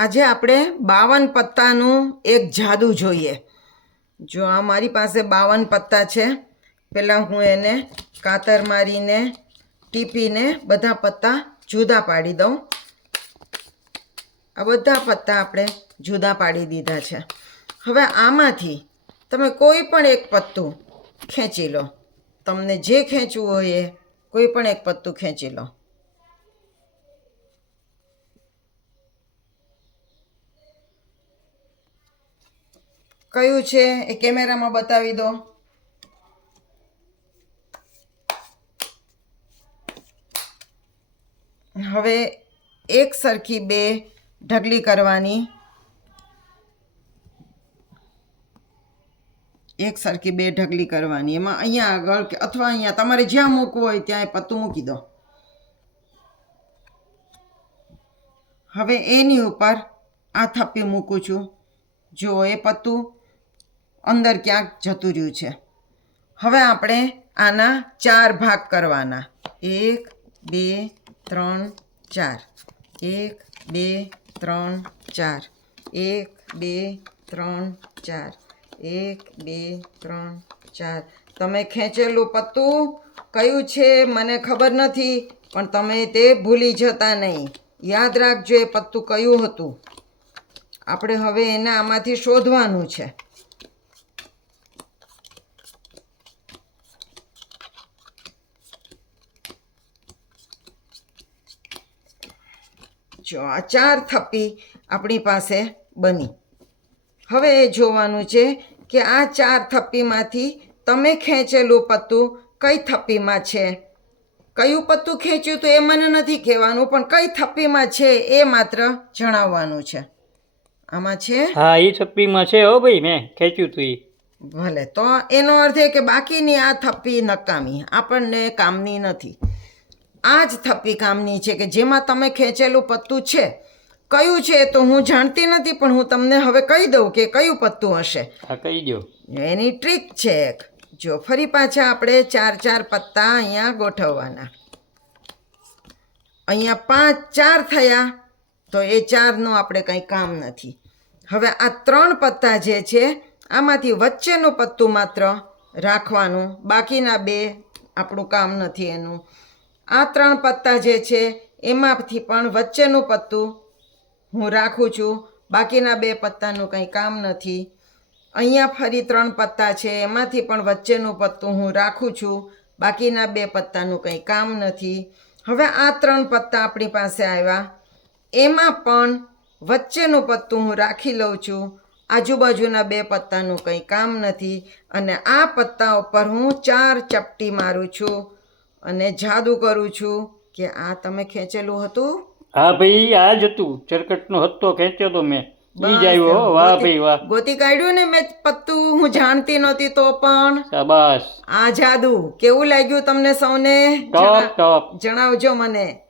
આજે આપણે બાવન પત્તાનું એક જાદુ જોઈએ. જો આ મારી પાસે બાવન પત્તા છે, પહેલાં હું એને કાતર મારીને, ટીપીને બધા પત્તા જુદા પાડી દઉં. આ બધા પત્તા આપણે જુદા પાડી દીધા છે. હવે આમાંથી તમે કોઈ પણ એક પત્તું ખેંચી લો. તમને જે ખેંચવું હોય એ કોઈ પણ એક પત્તું ખેંચી લો. કયું છે? એ કેમેરામાં બતાવી દો. હવે એક સરખી બે ઢગલી કરવાની. એક સરખી બે ઢગલી કરવાની. એમાં અહીંયા આગળ કે અથવા અહીંયા તમારે જ્યાં મૂકવું હોય ત્યાં એ પત્તું મૂકી દો. હવે એની ઉપર આ થપ્પી મૂકું છું. જો એ પત્તું અંદર ક્યાંક જતું રહ્યું છે. હવે આપણે આના ચાર ભાગ કરવાના. એક, બે, ત્રણ, ચાર. એક, બે, ત્રણ, ચાર. એક, બે, ત્રણ, ચાર. એક, બે, ત્રણ, ચાર. તમે ખેંચેલું પત્તું કયું છે મને ખબર નથી, પણ તમે તે ભૂલી જતા નહીં. યાદ રાખજો એ પત્તું કયું હતું. આપણે હવે એને આમાંથી શોધવાનું છે. જો આ ચાર થપ્પી આપણી પાસે બની. હવે એ જોવાનું છે કે આ ચાર થપ્પીમાંથી તમે ખેંચેલું પત્તું કઈ થપ્પીમાં છે? કયું પત્તું ખેંચ્યું તો એ મને નથી કહેવાનું પણ કઈ થપ્પીમાં છે એ માત્ર જણાવવાનું છે. આમાં છે? હા એ થપ્પીમાં છે હો ભાઈ મેં ખેંચ્યું તું એ ભલે તો એનો અર્થ એ કે બાકીની આ થપ્પી નકામી આપણને કામની નથી. આ જ થપ્પી કામની છે કે જેમાં તમે ખેંચેલું પત્તું છે. કયું છે તો હું જાણતી નથી પણ હું તમને હવે કહી દઉં કે કયું પત્તું હશે. કહી દો એની ટ્રીક છે એક. જો ફરી પાછા આપણે ચાર ચાર પત્તા અહીંયા ગોઠવવાના. અહીંયા પાંચ ચાર થયા તો એ ચારનું આપણે કંઈ કામ નથી. હવે આ ત્રણ પત્તા જે છે આમાંથી વચ્ચેનું પત્તું માત્ર રાખવાનું બાકીના બે આપણું કામ નથી એનું. આ ત્રણ પત્તા જે છે, એમાંથી પણ વચ્ચેનું પત્તું હું રાખું છું. બાકીના બે પત્તાનું કંઈ કામ નથી. અહીંયા ફરી ત્રણ પત્તા છે, એમાંથી પણ વચ્ચેનું પત્તું હું રાખું છું. બાકીના બે પત્તાનું કંઈ કામ નથી. હવે આ ત્રણ પત્તા આપણી પાસે આવ્યા. એમાં પણ વચ્ચેનું પત્તું હું રાખી લઉં છું. આજુબાજુના બે પત્તાનું કંઈ કામ નથી. અને આ પત્તા ઉપર હું ચાર ચપટી મારું છું. અને જાદુ કરું છું કે આ તમે ખેંચેલું હતું? હા ભાઈ આ જ હતું. ચરકટનો હતો ખેંચ્યો તો મેં. ઈ જ આવ્યો વાહ ભાઈ વાહ. ગોતી કાઢ્યું ને મેં પત્તું? હું જાણતી નહોતી તો પણ. શાબાશ. આ જાદુ. કેવું લાગ્યું તમને સૌને? ટોપ ટોપ. જણાવજો મને.